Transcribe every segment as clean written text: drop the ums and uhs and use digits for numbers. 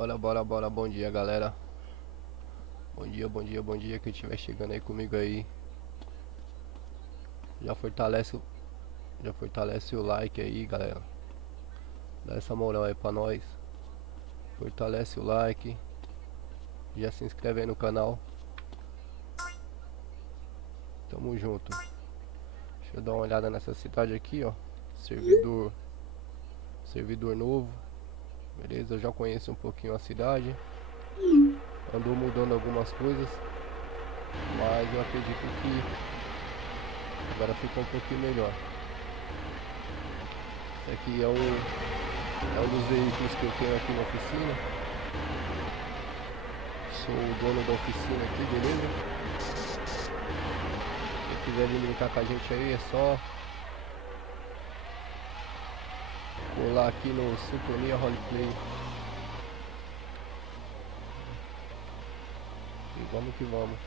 Bora, bom dia, galera. Bom dia, quem estiver chegando aí comigo aí. Já fortalece, já fortalece o like aí, galera. Dá essa moral aí pra nós. Fortalece o like. Já se inscreve aí no canal. Tamo junto. Deixa eu dar uma olhada nessa cidade aqui, ó. Servidor novo. Beleza, eu já conheço um pouquinho a cidade. Andou mudando algumas coisas, mas eu acredito que agora ficou um pouquinho melhor. Esse aqui é um dos veículos que eu tenho aqui na oficina. Sou o dono da oficina aqui, beleza? Se quiser vir brincar com a gente aí, é só colar aqui no Sintonia Roleplay. E vamos que vamos.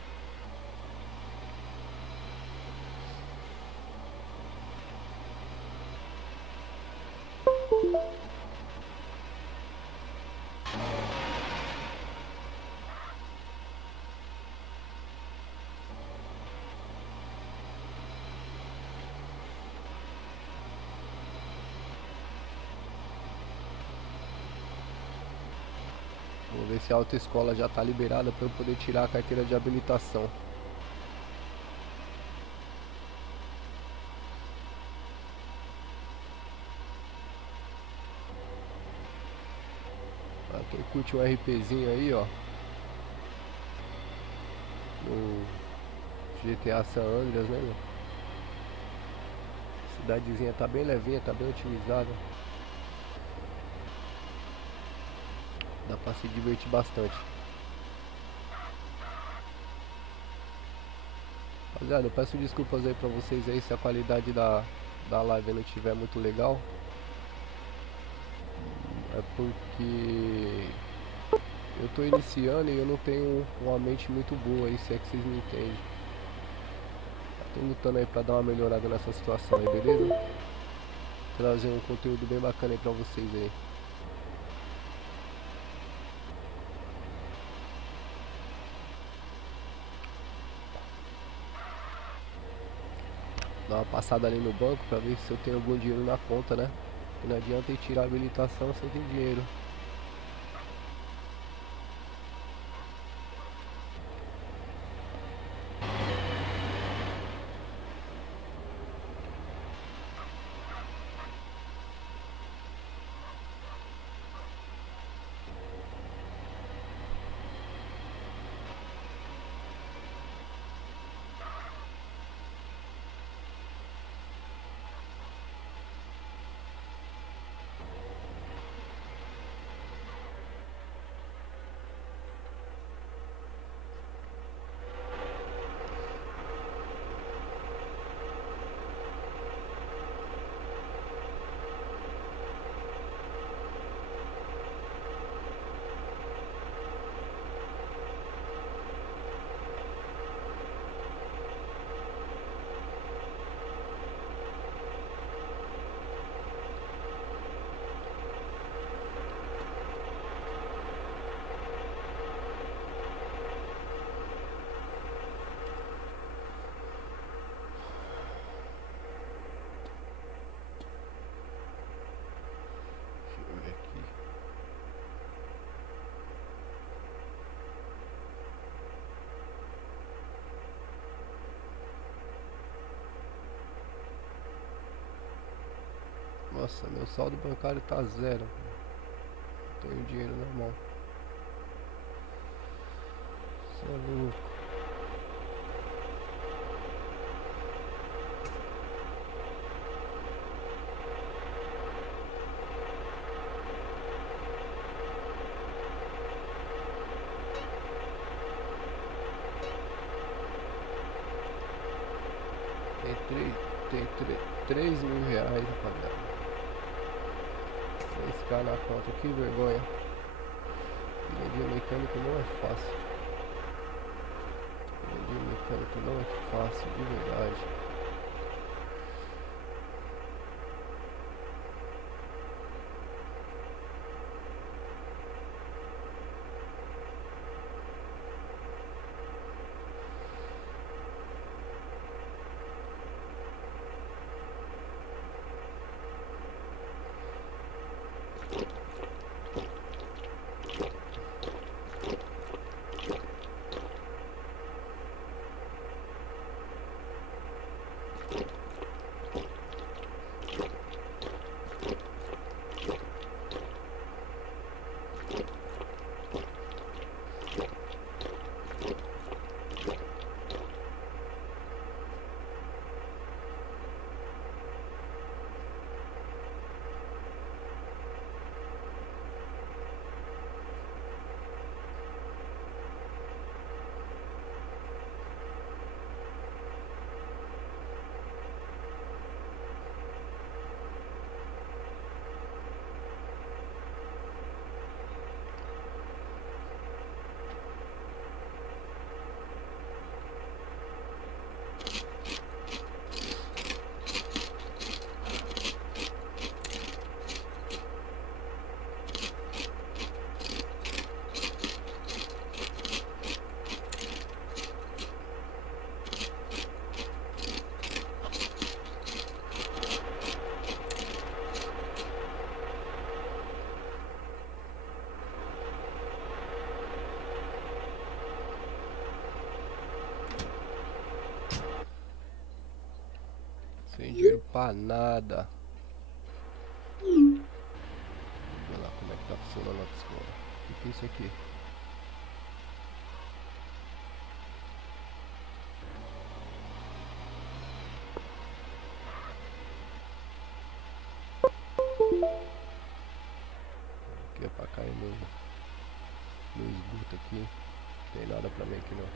Vou ver se a autoescola já está liberada para eu poder tirar a carteira de habilitação. Pra quem curte um RPzinho aí, ó, no GTA San Andreas, né, meu? Cidadezinha tá bem levinha, tá bem otimizada. Dá pra se divertir bastante. Rapaziada, eu peço desculpas aí pra vocês aí se a qualidade da live não estiver muito legal. É porque eu tô iniciando e eu não tenho uma mente muito boa aí, se é que vocês me entendem. Tô lutando aí pra dar uma melhorada nessa situação aí, beleza? Trazer um conteúdo bem bacana aí pra vocês aí. Dar uma passada ali no banco pra ver se eu tenho algum dinheiro na conta, né? E não adianta ir tirar a habilitação sem ter dinheiro. Deixa eu ver aqui. Nossa, meu saldo bancário tá zero. Não tenho dinheiro na mão. Cê é louco. Tem 3 mil reais, rapaziada. 6K na conta, que vergonha. Vida de mecânico não é fácil. Vida de mecânico não é fácil, de verdade. tem dinheiro pra nada. Olha lá como é que tá funcionando a autoescola. O que é isso aqui? Aqui é pra cair no esgoto aqui. Não tem nada pra mim aqui não.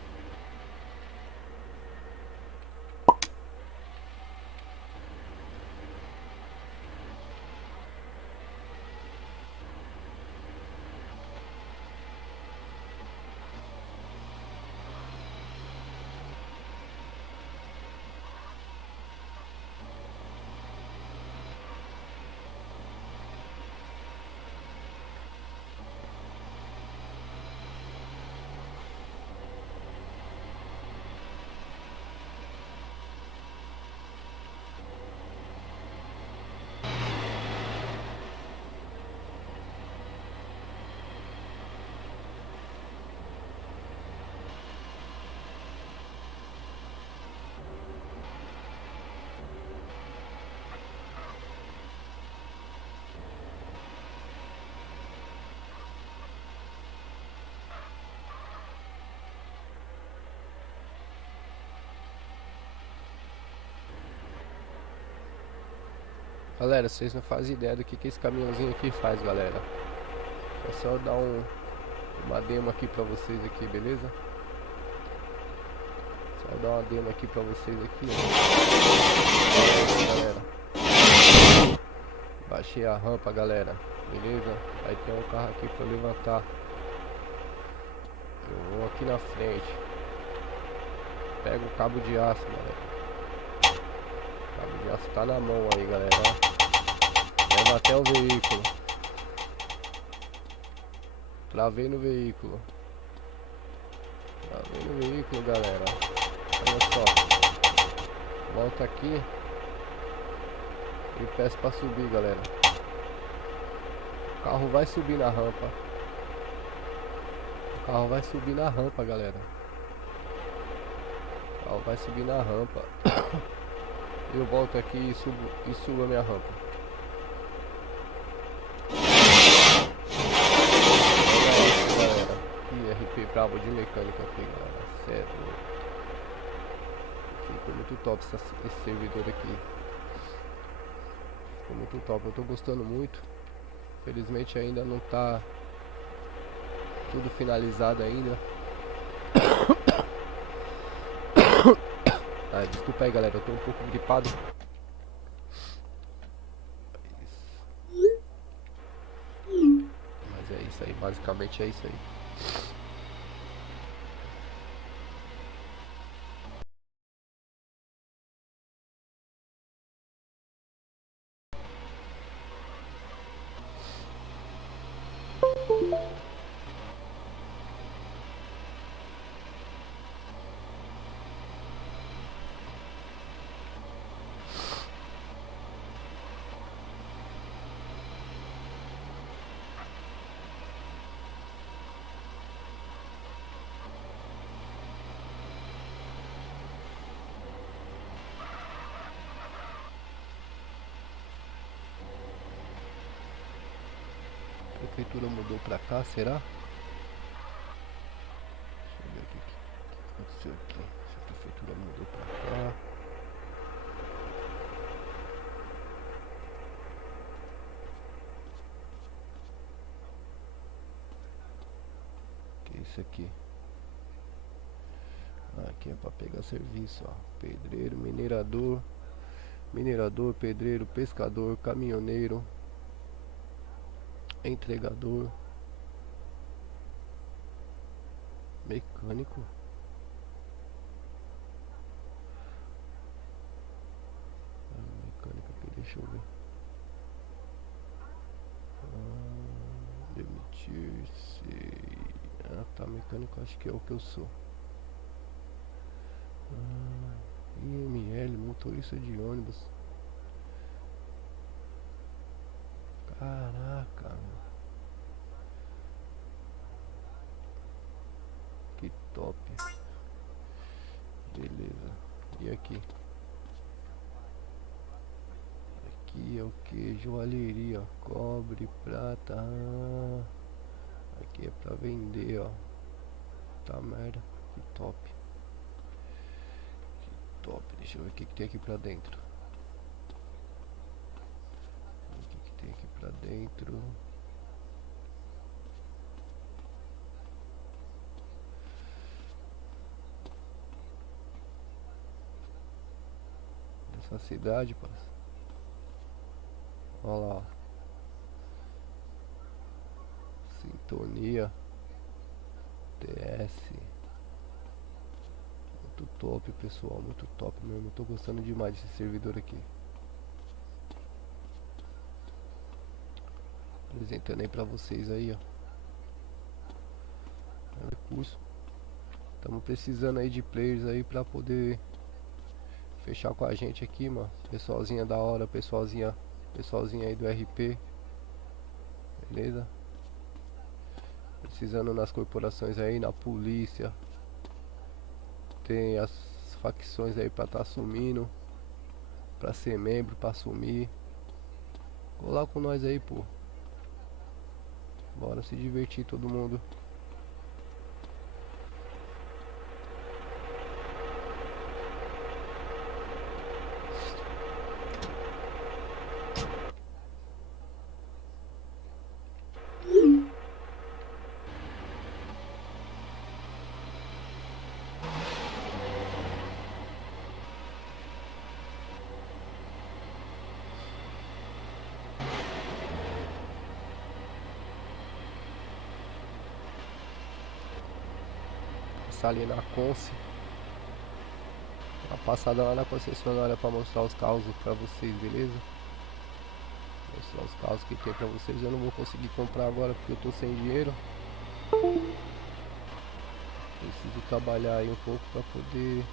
Galera, vocês não fazem ideia do que esse caminhãozinho aqui faz, galera. É só dar uma demo aqui pra vocês aqui, beleza? Só dar uma demo aqui pra vocês aqui, ó. Galera, baixei a rampa, galera, beleza? Aí tem um carro aqui pra levantar. Eu vou aqui na frente. Pega o cabo de aço, galera. O cabo de aço tá na mão aí, galera, ó. Leva até o veículo. Travei no veículo. Travei no veículo, galera. Olha só. Volta aqui. E peço pra subir, galera. O carro vai subir na rampa. O carro vai subir na rampa, galera. O carro vai subir na rampa. Eu volto aqui e subo a minha rampa. RP brabo de mecânica aqui, galera. Sério. Ficou muito top esse servidor aqui. Ficou muito top. Eu tô gostando muito. Felizmente ainda não tá tudo finalizado ainda. Ah, desculpa aí, galera. Eu tô um pouco gripado. Mas é isso aí. Basicamente é isso aí. A prefeitura mudou pra cá, será? Deixa eu ver aqui o que aconteceu aqui. Se a prefeitura mudou pra cá. O que é isso aqui? Aqui é pra pegar serviço, ó. Pedreiro, minerador, pedreiro, pescador, caminhoneiro, entregador, mecânico. Mecânico aqui, deixa eu ver. Demitir-se. Ah, tá, mecânico acho que é o que eu sou. IML, motorista de ônibus. Caraca, que top. Beleza. E aqui? Aqui é o que? Joalheria, cobre, prata. Aqui é pra vender, ó. Tá merda, que top. Que top, deixa eu ver o que, que tem aqui pra dentro. O que, que tem aqui pra dentro? Essa cidade, parça. Olha lá, ó. Sintonia, TS. Muito top, pessoal, muito top mesmo. Tô gostando demais desse servidor aqui. Apresentando aí pra vocês aí, ó. Recurso. Estamos precisando aí de players aí pra poder fechar com a gente aqui, mano. Pessoalzinha da hora, pessoalzinha aí do RP. Beleza? Precisando nas corporações aí, na polícia. Tem as facções aí pra tá assumindo. Pra ser membro, pra assumir. Colar com nós aí, pô. Bora se divertir todo mundo. Passar ali na Conce. Uma passada lá na concessionária pra mostrar os carros pra vocês, beleza? Mostrar os carros que tem pra vocês. Eu não vou conseguir comprar agora porque eu tô sem dinheiro. Preciso trabalhar aí um pouco pra poder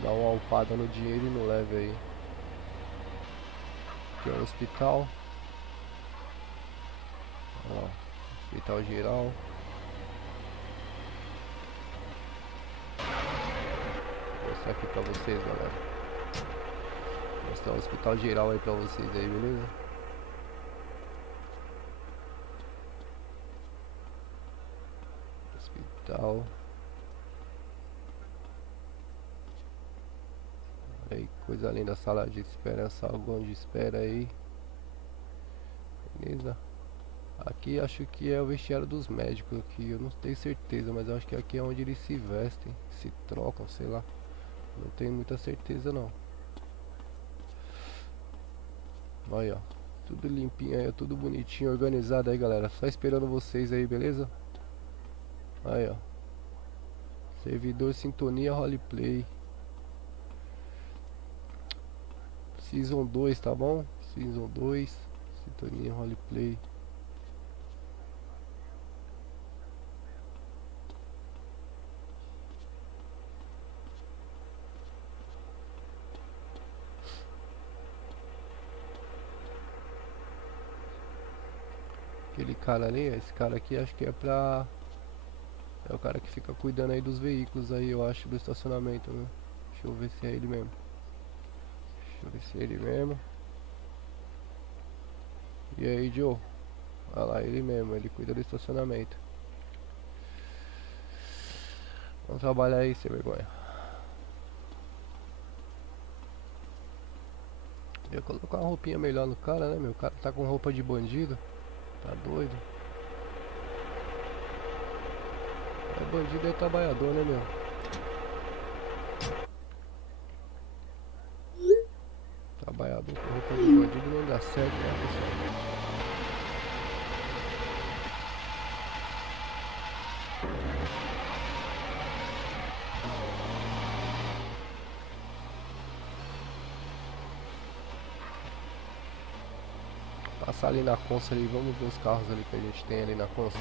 dar uma alpada no dinheiro e no leve aí. Aqui é o hospital. Ó, hospital geral. Vou mostrar aqui pra vocês, galera. Vou mostrar o hospital geral aí pra vocês aí, beleza? Hospital. Aí, coisa linda, sala de espera, salão de espera aí. Beleza? Aqui acho que é o vestiário dos médicos aqui, eu não tenho certeza, mas eu acho que aqui é onde eles se vestem, se trocam, sei lá. Não tenho muita certeza não. Olha, ó, tudo limpinho aí, tudo bonitinho, organizado aí, galera. Só esperando vocês aí, beleza? Aí, ó. Servidor Sintonia Roleplay. Season 2, tá bom? Season 2, Sintonia Roleplay. Aquele cara ali, esse cara aqui acho que é pra... É o cara que fica cuidando aí dos veículos aí, eu acho, do estacionamento, né? Deixa eu ver se é ele mesmo. Deixa eu ver se é ele mesmo. E aí, Joe? Olha lá, ele mesmo, ele cuida do estacionamento. Vamos trabalhar aí, sem vergonha. Eu ia colocar uma roupinha melhor no cara, né, meu? O cara tá com roupa de bandido. Tá doido. É bandido, é trabalhador, né, meu? Trabalhador com roupa de bandido não dá certo, né, pessoal? Passar ali na Consa ali, vamos ver os carros ali que a gente tem ali na Consa.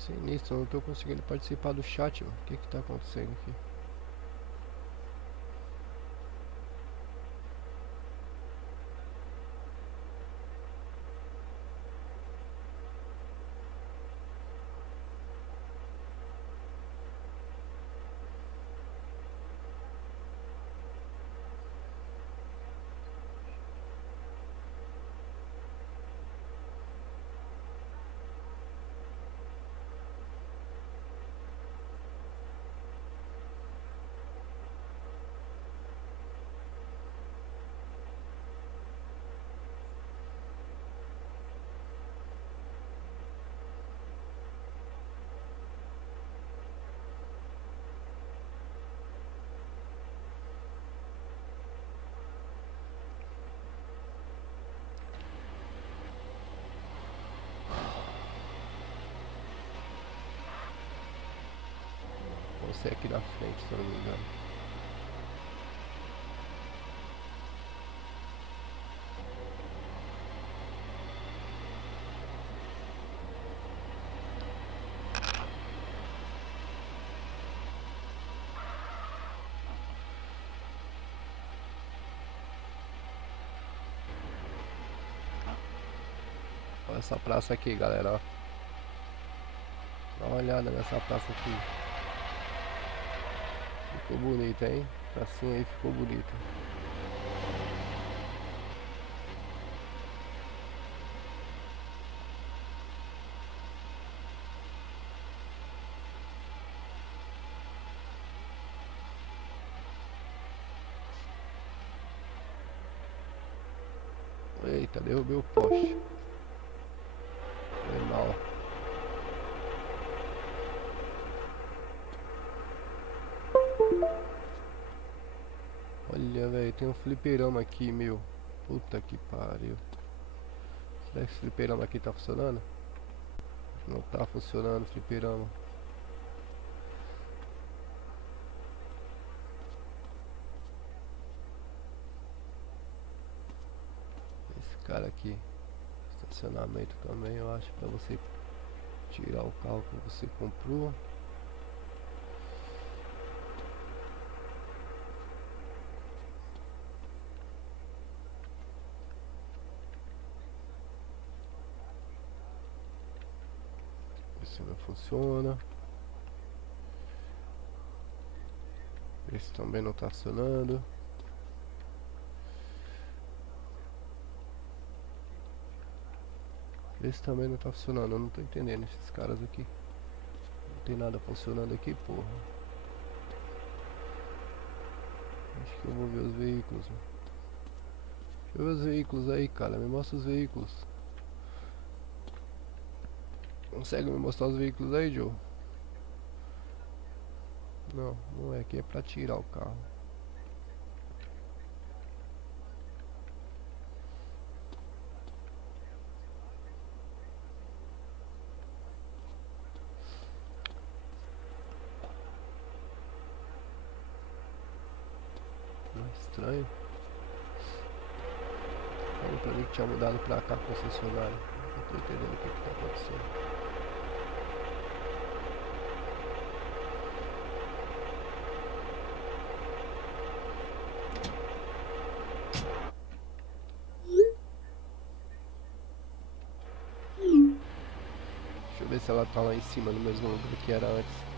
Sinistro, eu não tô conseguindo participar do chat, mano. O que que tá acontecendo aqui? Você aqui na frente, se eu não me engano. Olha essa praça aqui, galera, ó. Dá uma olhada nessa praça aqui. Ficou bonita, hein? Pracinha aí ficou bonita. Eita, derrubei o poste. Foi mal. Olha, velho, tem um fliperama aqui, meu. Puta que pariu. Será que esse fliperama aqui tá funcionando? Não tá funcionando o fliperama. Esse cara aqui. Estacionamento também, eu acho, pra você tirar o carro que você comprou. Esse não funciona. Esse também não tá funcionando. Esse também não tá funcionando. Eu não tô entendendo esses caras aqui. Não tem nada funcionando aqui, porra. Acho que eu vou ver os veículos, mano. Deixa eu ver os veículos aí, cara. Me mostra os veículos. Consegue me mostrar os veículos aí, Joe? Não, não é. Aqui é pra tirar o carro. Estranho. Falou pra mim que tinha mudado pra cá, concessionária. Não tô entendendo o que que tá acontecendo. Deixa eu ver se ela tá lá em cima, no mesmo lugar que era antes.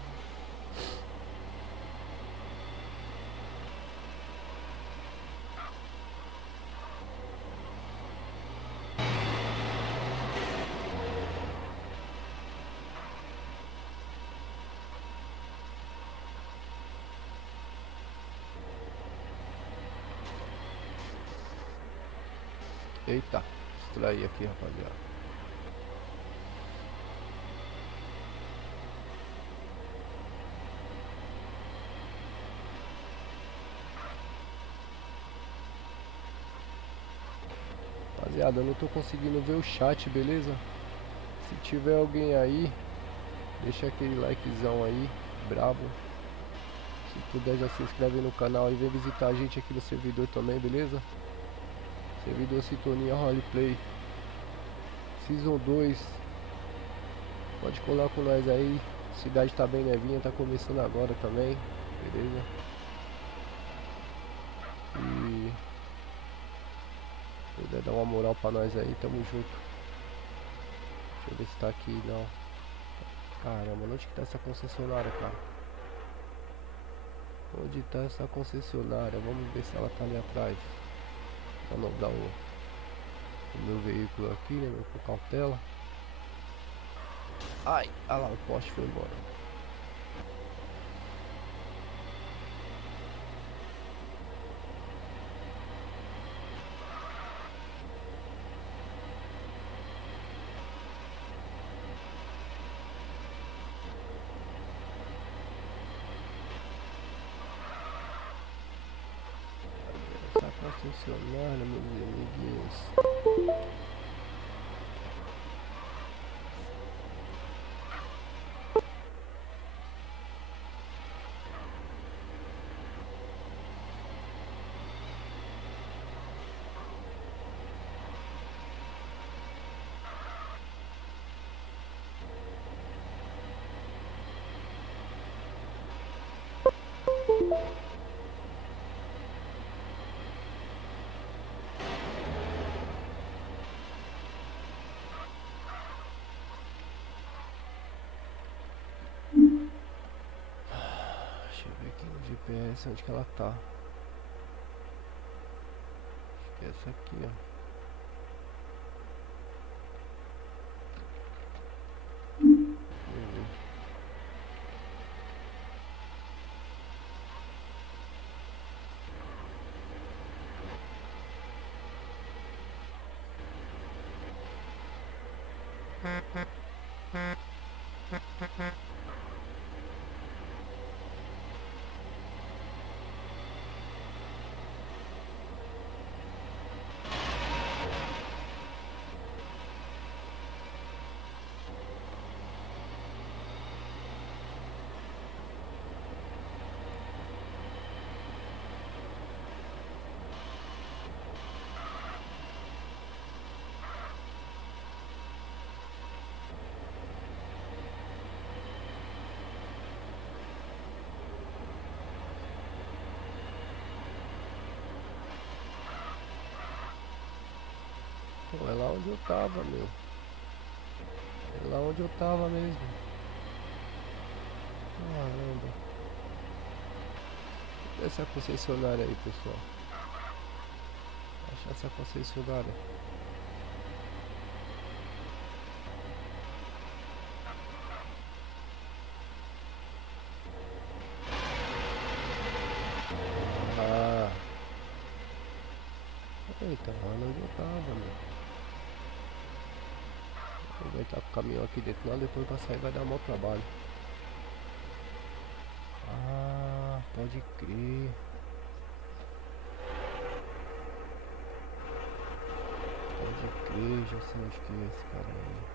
Eita, distraí aqui, rapaziada. Rapaziada, eu não tô conseguindo ver o chat, beleza? Se tiver alguém aí, deixa aquele likezão aí, brabo. Se puder, já se inscreve no canal e vem visitar a gente aqui no servidor também, beleza? Servidor Sintonia Roleplay Season 2. Pode colar com nós aí. Cidade tá bem levinha, tá começando agora também. Beleza? E puder dar uma moral pra nós aí, tamo junto. Deixa eu ver se tá aqui, não. Caramba, onde que tá essa concessionária, cara? Onde tá essa concessionária? Vamos ver se ela tá ali atrás. Manobrar o meu veículo aqui, né? Com cautela. Ai, olha lá, o poste foi embora. Essa concessionária, meus amiguinhos. Deixa eu ver aqui no GPS onde que ela tá. Acho que é essa aqui, ó. Pô, é lá onde eu tava, meu. É lá onde eu tava mesmo. Caramba. Essa concessionária aí, pessoal. Achar essa concessionária. Ah. Então, olha onde eu tava, meu. Vai estar com o caminhão aqui dentro, lá depois pra sair vai dar maior trabalho. Ah, pode crer. Pode crer, já sei onde que é esse cara aí.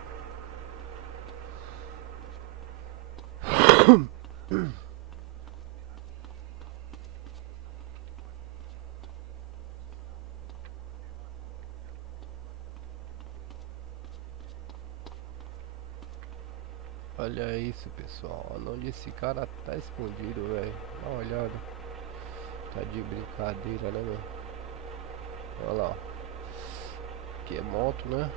Olha isso, pessoal. Olha onde esse cara tá escondido, velho. Dá uma olhada. Tá de brincadeira, né, meu? Olha lá, ó. Aqui é moto, né?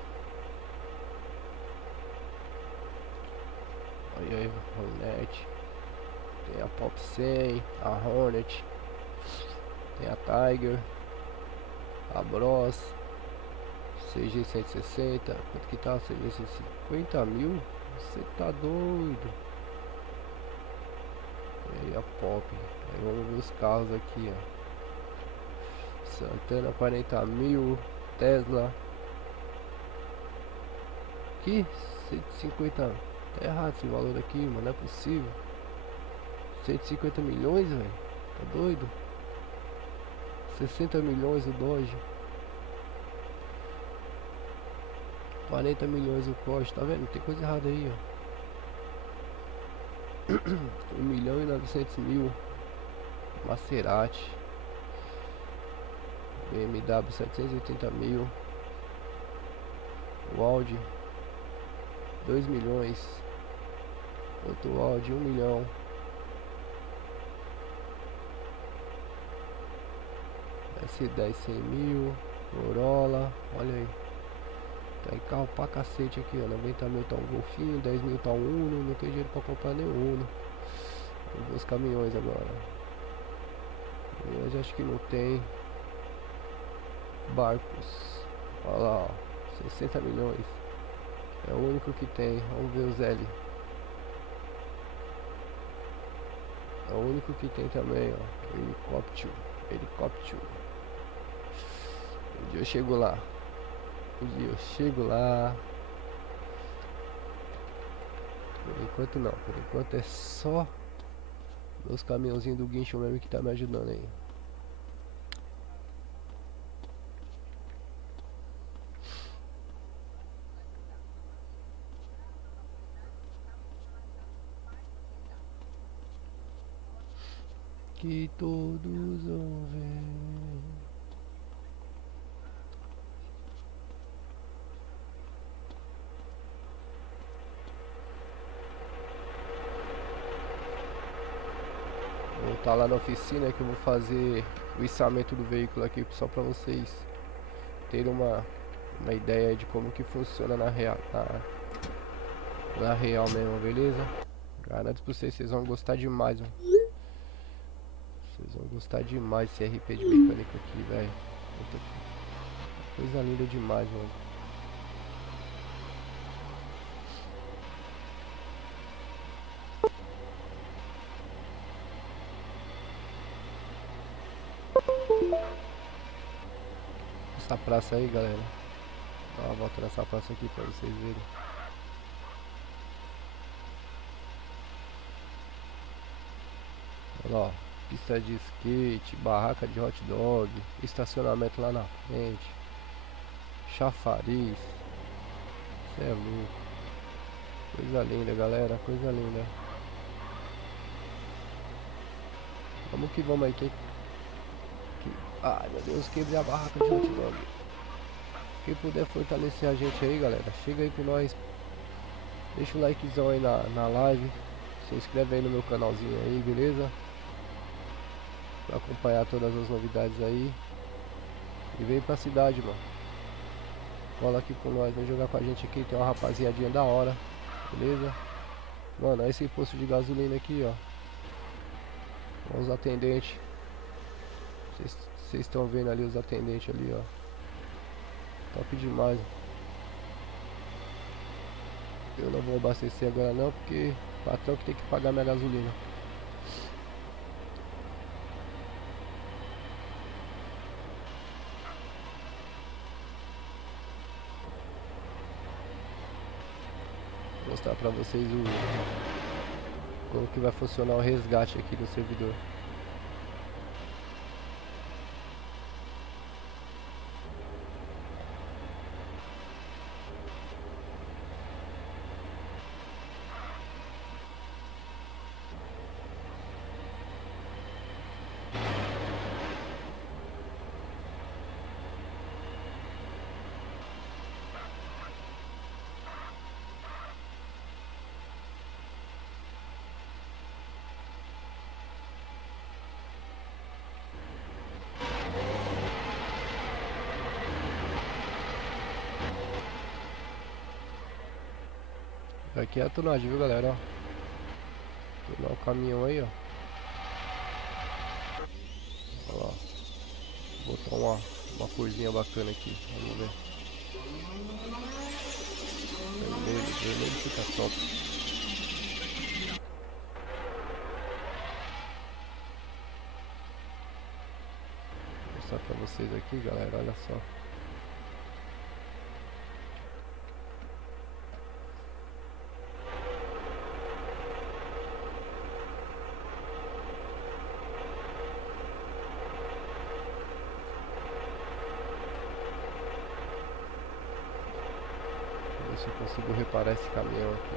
Olha aí, Hornet. Tem a Pop 100, a Hornet. Tem a Tiger. A Bros. CG 160. Quanto que tá? CG 150 mil? Você tá doido? E aí a Pop. Aí vamos ver os carros aqui, ó. Santana 40 mil. Tesla. Aqui, 150. Tá errado esse valor aqui, mano. Não é possível. 150 milhões, velho. Tá doido? 60 milhões o Dodge. 40 milhões o Porsche, tá vendo? Tem coisa errada aí, ó. 1 milhão e 900 mil. Maserati. BMW 780 mil. O Audi 2 milhões. Outro áudio, 1 milhão. S10 100 mil. Corolla, olha aí. Tá em carro pra cacete aqui, ó. 90 mil tá um Golfinho, 10 mil tá um Uno. Não tem dinheiro pra comprar nenhum Uno. Vou ver os caminhões agora. Caminhões acho que não tem. Barcos, olha lá, ó, 60 milhões. É o único que tem. Vamos ver os L. É o único que tem também, ó. Helicóptero. Helicóptero. Um dia eu chego lá. Um dia eu chego lá. Por enquanto não. Por enquanto é só os caminhãozinhos do guincho mesmo que tá me ajudando aí. Que todos vão ver. Vou estar lá na oficina que eu vou fazer o içamento do veículo aqui só pra vocês terem uma ideia de como que funciona na real, na real mesmo, beleza? Garanto pra vocês, vocês vão gostar demais, mano. Vocês vão gostar demais desse RP de mecânica aqui, velho. Coisa linda demais, mano. Essa praça aí, galera. Dá uma volta nessa praça aqui pra vocês verem. Olha lá, ó. Pista de skate, barraca de hot dog, estacionamento lá na frente, chafariz. Cê é louco. Coisa linda, galera, coisa linda. Vamos que vamos aí, ai meu Deus, quebrei a barraca de hot dog. Quem puder fortalecer a gente aí, galera, chega aí com nós. Deixa o likezão aí na live. Se inscreve aí no meu canalzinho aí, beleza? Pra acompanhar todas as novidades aí. E vem pra cidade, mano. Cola aqui com nós, vem jogar com a gente aqui. Tem uma rapaziadinha da hora, beleza? Mano, olha esse posto de gasolina aqui, ó. Olha os atendentes. Vocês estão vendo ali os atendentes ali, ó. Top demais. Eu não vou abastecer agora não, porque o patrão que tem que pagar minha gasolina. Vou mostrar pra vocês como que vai funcionar o resgate aqui do servidor. Aqui é a tunagem, viu, galera? Ó. Tunar o caminhão aí, ó. Olha lá. Vou botar uma corzinha bacana aqui. Vamos ver. Vermelho, vermelho fica top. Vou mostrar pra vocês aqui, galera. Olha só. Se eu consigo reparar esse caminhão aqui.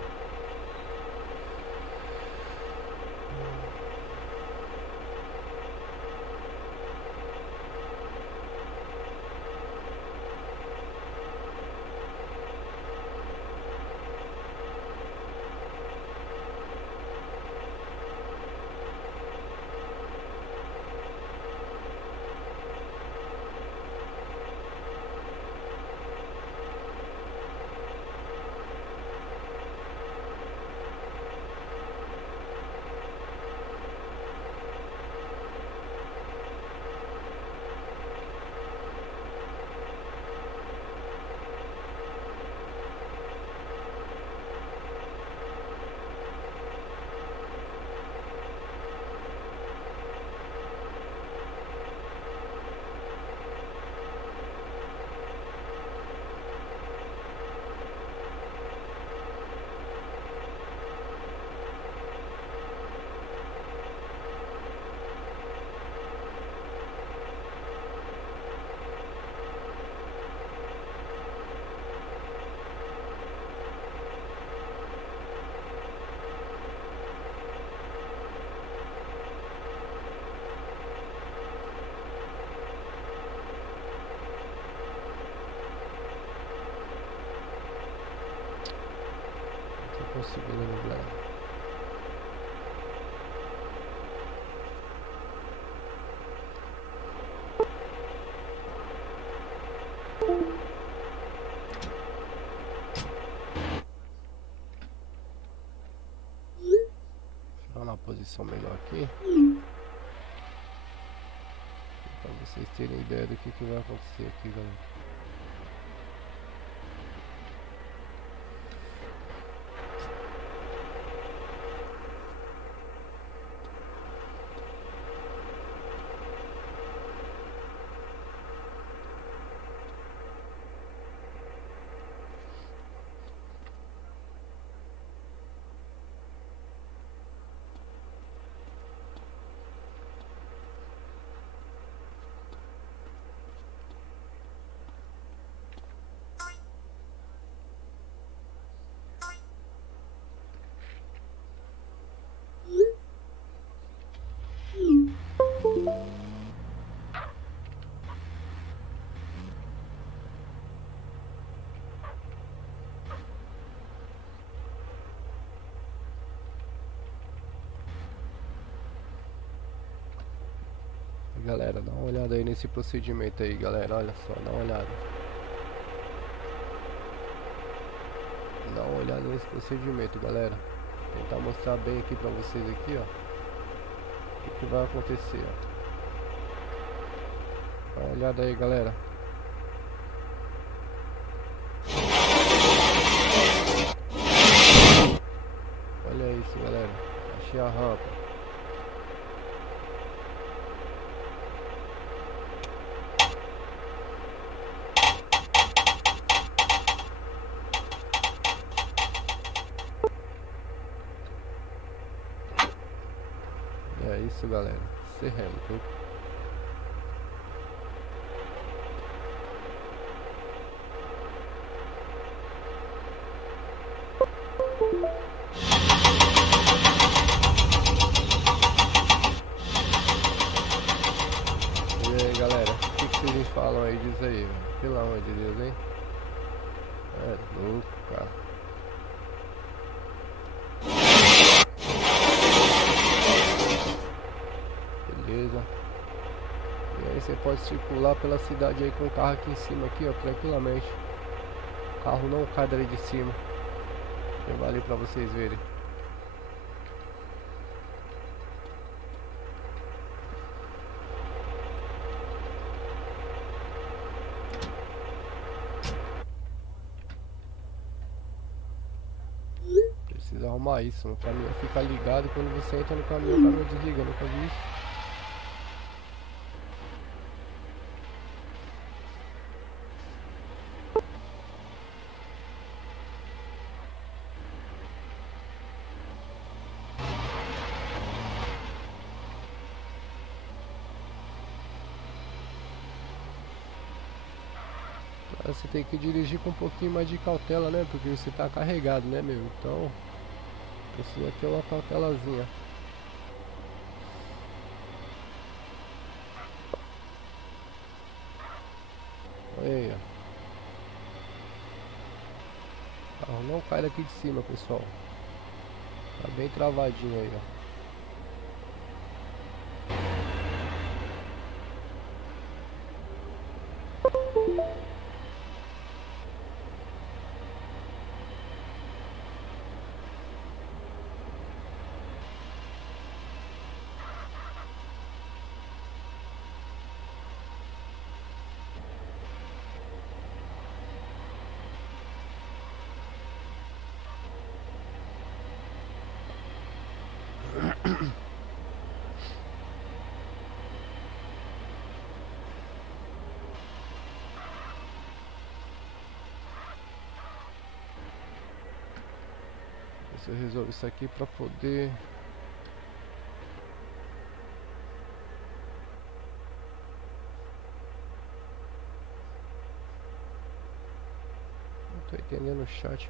conseguindo, né, galera? Vou na posição melhor aqui, para vocês terem ideia do que vai acontecer aqui, galera. Galera, dá uma olhada aí nesse procedimento aí, galera, olha só, dá uma olhada. Dá uma olhada nesse procedimento, galera. Vou tentar mostrar bem aqui pra vocês aqui, ó. O que vai acontecer, ó. Dá uma olhada aí, galera. Olha isso, galera. Achei a rampa. É isso, galera. Encerramos, viu? E aí, galera, o que vocês me falam aí? Diz aí, velho. Pelo amor de Deus, hein? É louco, cara. Beleza. E aí você pode circular pela cidade aí com o carro aqui em cima, aqui, ó, tranquilamente. O carro não cai dali de cima. Eu vou ali pra vocês verem. Precisa arrumar isso, o caminhão fica ligado quando você entra no caminhão, o caminhão desliga, nunca vi isso. Você tem que dirigir com um pouquinho mais de cautela, né? Porque você tá carregado, né, meu? Então, precisa ter uma cautelazinha. Olha aí, ó. O carro não cai daqui de cima, pessoal. Tá bem travadinho aí, ó. Se eu resolvo isso aqui pra poder... Não tô entendendo o chat.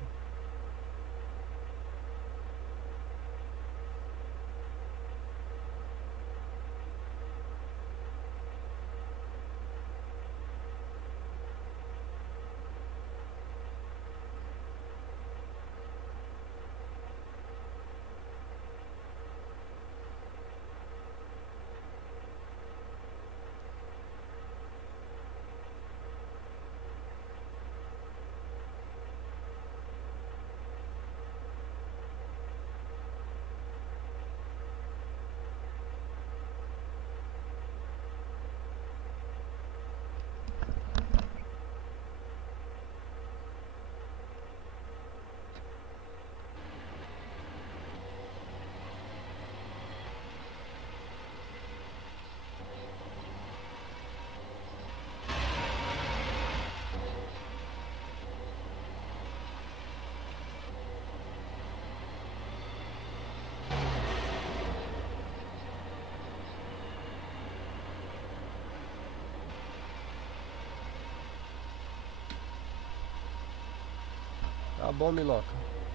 bom, Miloca.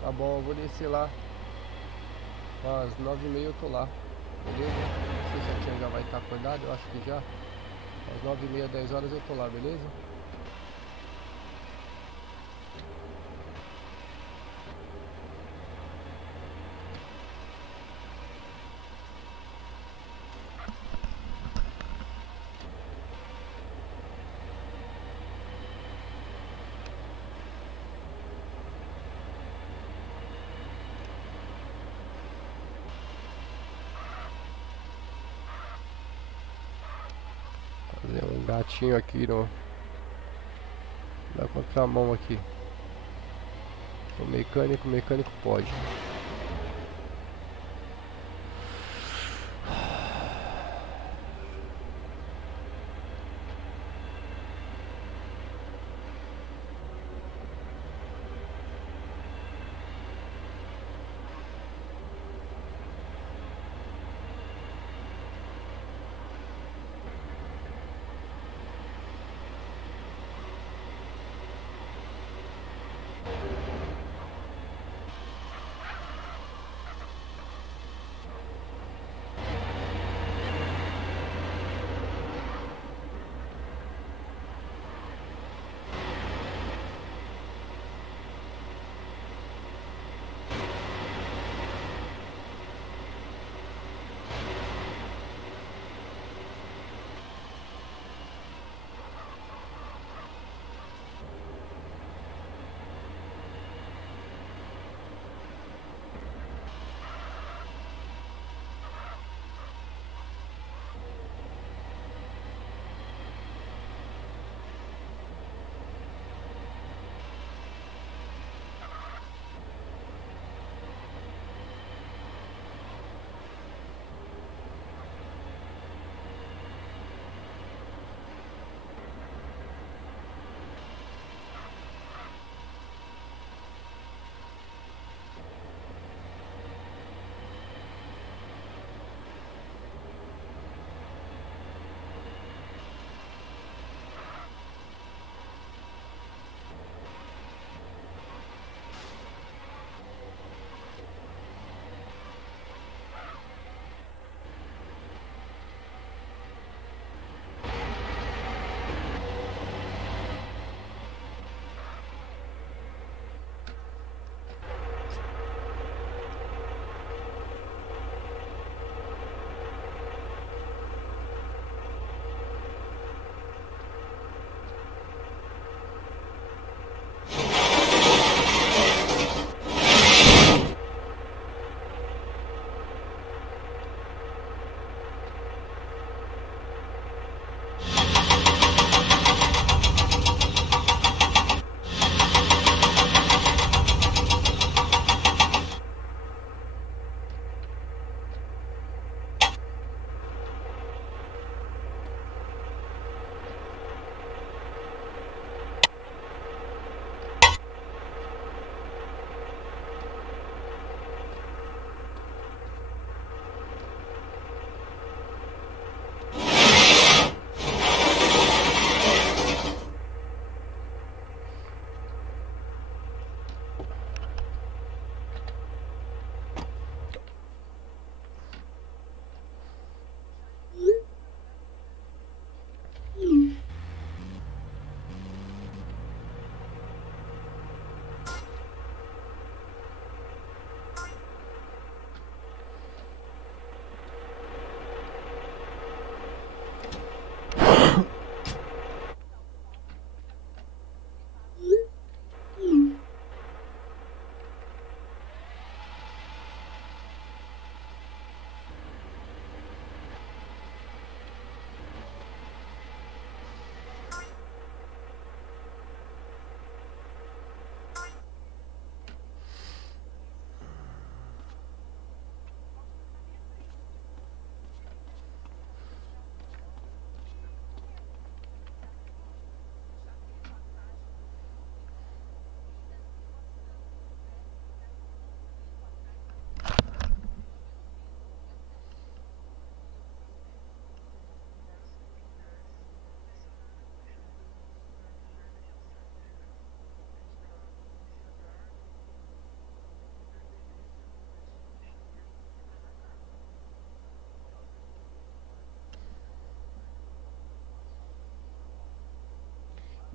Tá bom, eu vou descer lá. Às 9h30 eu tô lá. Beleza? Não sei se a tia já vai estar acordada, eu acho que já. Às 9h30, 10 horas eu tô lá, beleza? Fazer um gatinho aqui no, na contramão aqui. O mecânico pode.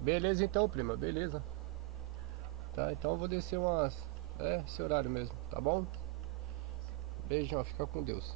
Beleza então, prima, beleza. Tá, então eu vou descer umas... esse horário mesmo, tá bom? Beijão, fica com Deus.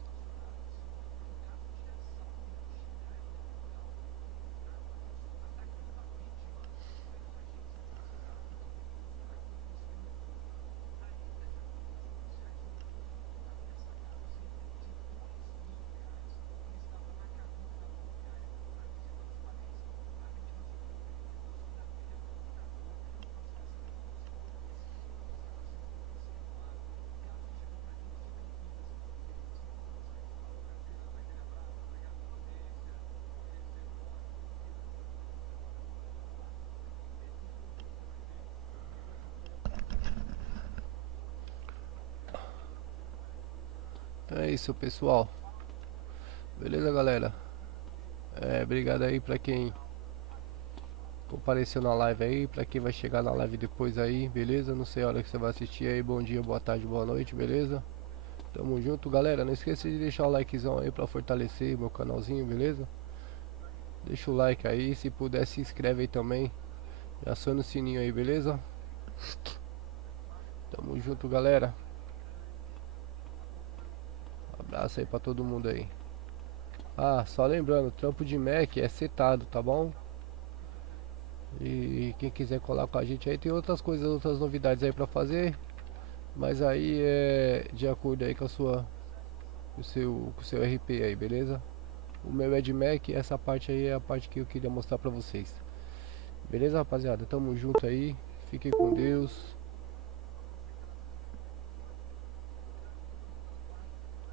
Então é isso, pessoal. Beleza, galera? Obrigado aí pra quem compareceu na live aí, pra quem vai chegar na live depois aí, beleza? Não sei a hora que você vai assistir aí, bom dia, boa tarde, boa noite, beleza? Tamo junto, galera. Não esqueça de deixar o likezão aí pra fortalecer meu canalzinho, beleza? Deixa o like aí, se puder se inscreve aí também. E aciona o sininho aí, beleza? Tamo junto, galera. Abraço aí pra todo mundo aí. Ah, só lembrando, trampo de Mac é setado, tá bom? E quem quiser colar com a gente aí tem outras coisas, outras novidades aí pra fazer. Mas aí é de acordo aí com a sua, com o seu RP aí, beleza? O meu é de Mac, essa parte aí é a parte que eu queria mostrar pra vocês. Beleza, rapaziada? Tamo junto aí. Fiquem com Deus.